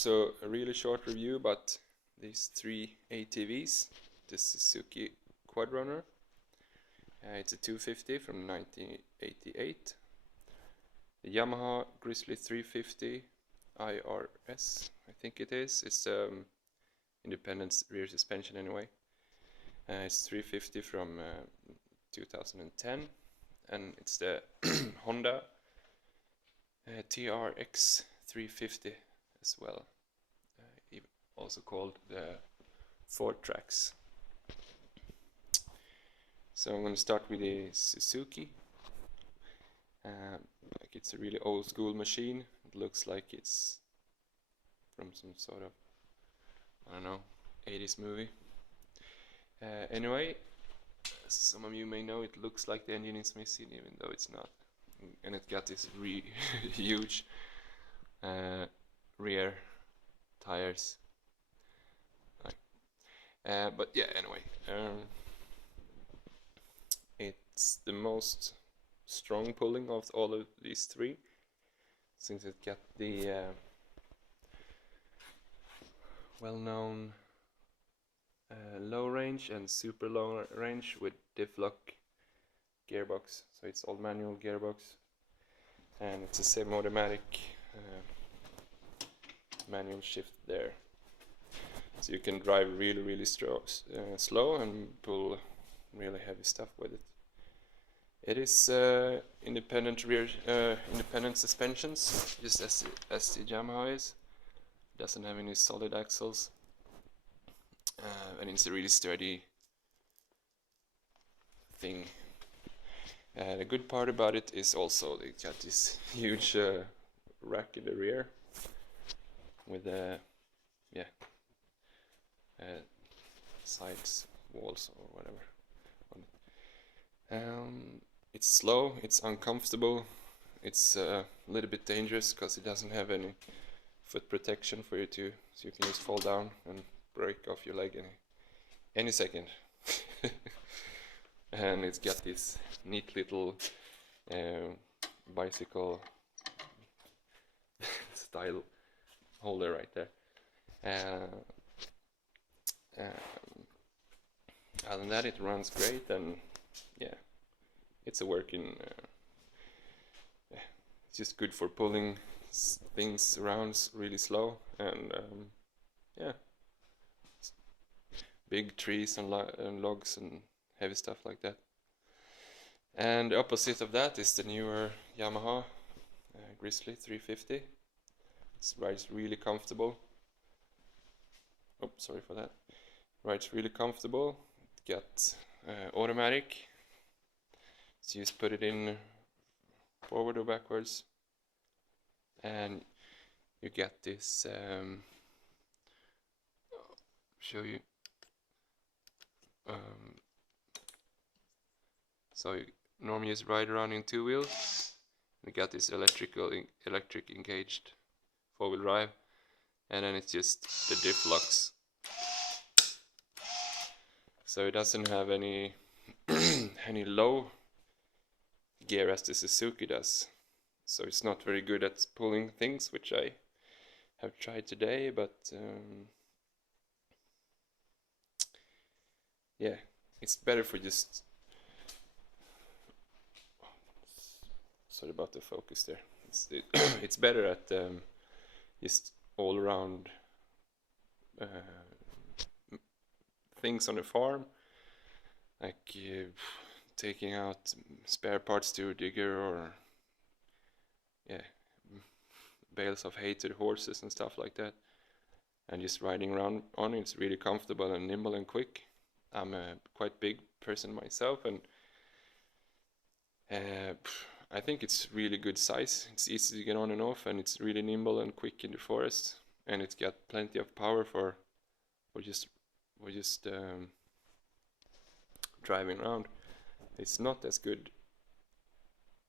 So a really short review about these three ATVs. The Suzuki Quadrunner. It's a 250 from 1988. The Yamaha Grizzly 350 IRS, I think it is. It's independent rear suspension anyway. It's 350 from 2010, and it's the Honda TRX 350 as well, also called the 4-tracks. So I'm going to start with the Suzuki. Like it's a really old school machine. It looks like it's from some sort of, I don't know, 80s movie. Anyway, as some of you may know, it looks like the engine is missing, even though it's not. And it got this huge rear tires. But yeah, anyway, it's the most strong pulling of all of these three, since it got the well-known low range and super low range with diff lock gearbox. So it's all manual gearbox, and it's a semi-automatic manual shift there. So you can drive really slow and pull really heavy stuff with it. It is independent suspensions, just as the Yamaha is. It doesn't have any solid axles, and it's a really sturdy thing. The good part about it is also they got this huge rack in the rear with sides, walls or whatever on it. It's slow, it's uncomfortable, it's a little bit dangerous because it doesn't have any foot protection for you so you can just fall down and break off your leg any second. And it's got this neat little bicycle style holder right there. Other than that, it runs great, and yeah, it's a working. It's just good for pulling things around really slow, and yeah, big trees and logs and heavy stuff like that. And the opposite of that is the newer Yamaha Grizzly 350. It rides really comfortable. Oh, sorry for that. Rides really comfortable. It got automatic, so you just put it in forward or backwards, and you get this. Show you. So you normally just ride around in two wheels. We got this electric engaged 4-wheel drive, and then it's just the diff locks. So it doesn't have any any low gear as the Suzuki does. So it's not very good at pulling things, which I have tried today, but yeah, it's better for just. Sorry about the focus there. It's better at just all around things on the farm, like taking out spare parts to a digger, or yeah, bales of hay to the horses and stuff like that, and just riding around on it. It's really comfortable and nimble and quick. I'm a quite big person myself, and I think it's really good size. It's easy to get on and off, and it's really nimble and quick in the forest, and it's got plenty of power for just driving around. It's not as good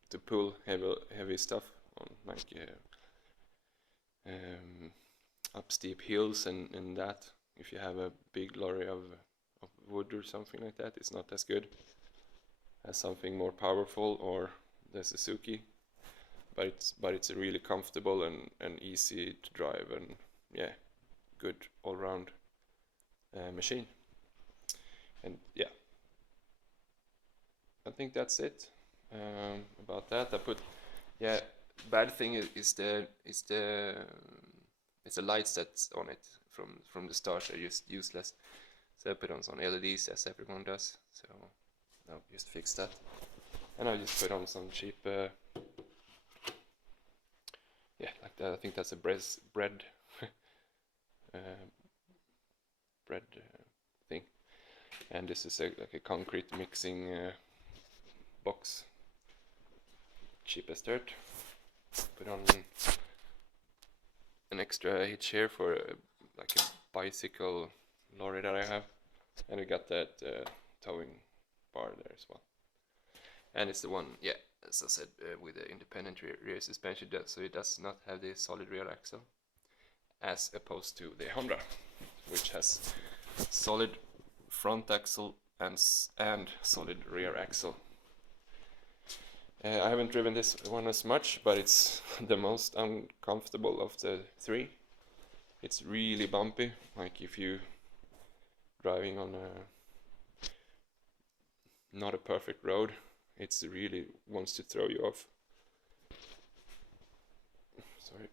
to pull heavy stuff on, like up steep hills and that. If you have a big lorry of wood or something like that, it's not as good as something more powerful, or the Suzuki. But it's really comfortable and easy to drive, and yeah, good all-round machine. And yeah, I think that's it about that. I put, yeah, bad thing is the lights that's on it from the start are just useless. So I put on some LEDs as everyone does. So I'll just fix that, and I'll just put on some cheap, yeah, like that. I think that's a bread bread thing, and this is like a concrete mixing box, cheap as dirt. Put on an extra hitch here for like a bicycle lorry that I have, and we got that towing bar there as well. And it's the one, yeah, as I said, with the independent rear suspension, so it does not have the solid rear axle, as opposed to the Honda, which has solid front axle and solid rear axle. I haven't driven this one as much, but it's the most uncomfortable of the three. It's really bumpy, like if you driving on not a perfect road, it's really wants to throw you off. Sorry.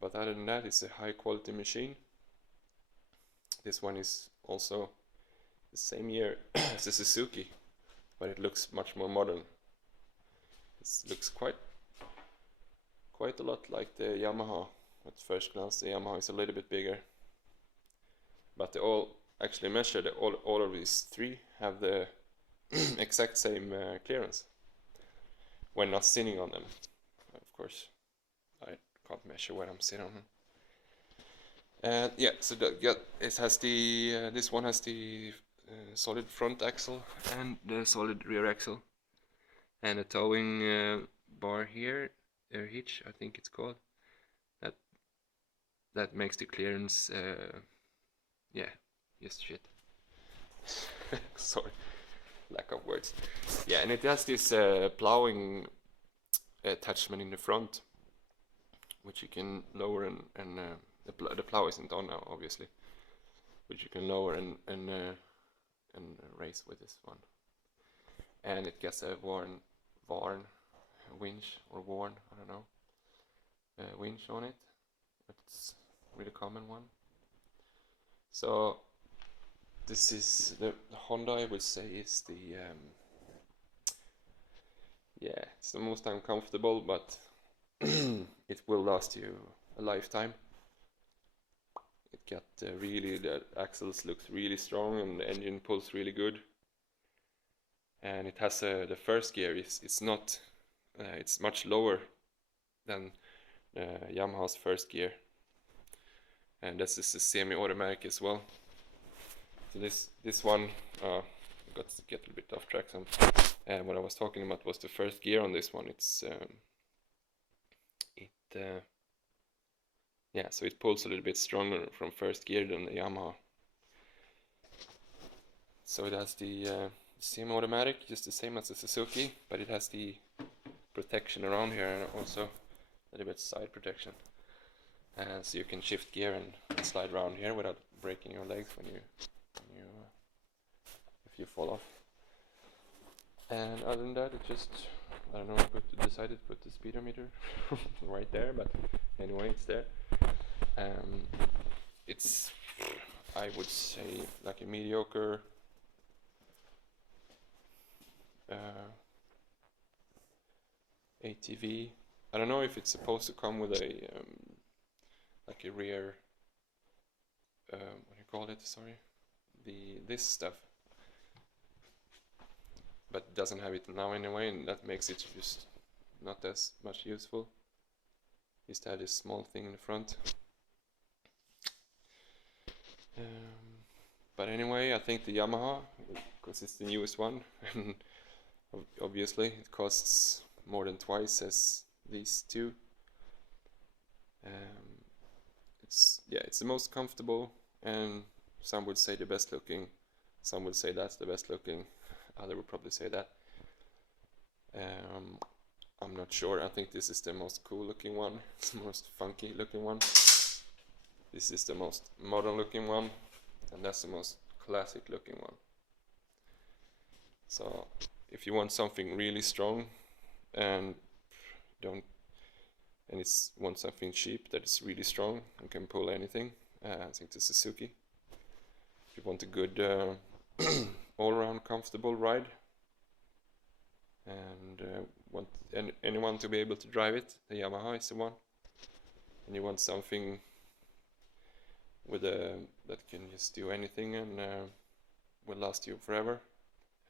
But other than that, it's a high quality machine. This one is also the same year as the Suzuki, but it looks much more modern. It looks quite a lot like the Yamaha. At first glance, the Yamaha is a little bit bigger, but they all actually measured. All of these three have the exact same clearance when not sitting on them. Of course, I can't measure when I'm sitting on them. And yeah, so it has the this one has the solid front axle and the solid rear axle, and a towing bar here, hitch I think it's called. That makes the clearance, yeah, just shit. Sorry, lack of words. Yeah, and it has this plowing attachment in the front, which you can lower and the plow isn't on now, obviously, which you can lower and raise with this one. And it gets a Warn winch, or Warn, I don't know, winch on it. It's a really common one. So this is the Honda, I would say, is the yeah, it's the most uncomfortable, but it will last you a lifetime. It got really, the axles looks really strong and the engine pulls really good. And it has the first gear it's not it's much lower than Yamaha's first gear, and this is a semi-automatic as well. So this one got to get a little bit off track. And what I was talking about was the first gear on this one. It's yeah, so it pulls a little bit stronger from first gear than the Yamaha. So it has the semi-automatic, just the same as the Suzuki, but it has the protection around here and also a little bit side protection. So you can shift gear and slide around here without breaking your legs when you if you fall off. And other than that, it just, I don't know, I decided to put the speedometer right there, but anyway, it's there. It's, I would say, like a mediocre ATV. I don't know if it's supposed to come with a like a rear what do you call it, sorry, this stuff, but it doesn't have it now anyway, and that makes it just not as much useful. Just have this small thing in the front. But anyway, I think the Yamaha, because it's the newest one, and obviously it costs more than twice as these two. It's the most comfortable, and some would say the best looking. Some would say that's the best looking. Other would probably say that. I'm not sure. I think this is the most cool looking one. It's the most funky looking one. This is the most modern looking one, and that's the most classic looking one. So if you want something really strong and want something cheap that is really strong and can pull anything, I think the Suzuki. If you want a good all-around comfortable ride and want anyone to be able to drive it, the Yamaha is the one. And you want something with that can just do anything and will last you forever.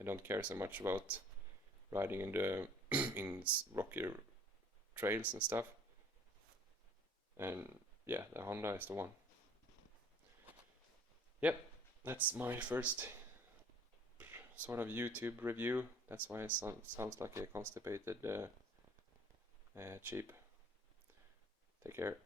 I don't care so much about riding in the in rocky trails and stuff. And yeah, the Honda is the one. Yep, that's my first sort of YouTube review. That's why it sounds like a constipated cheap. Take care.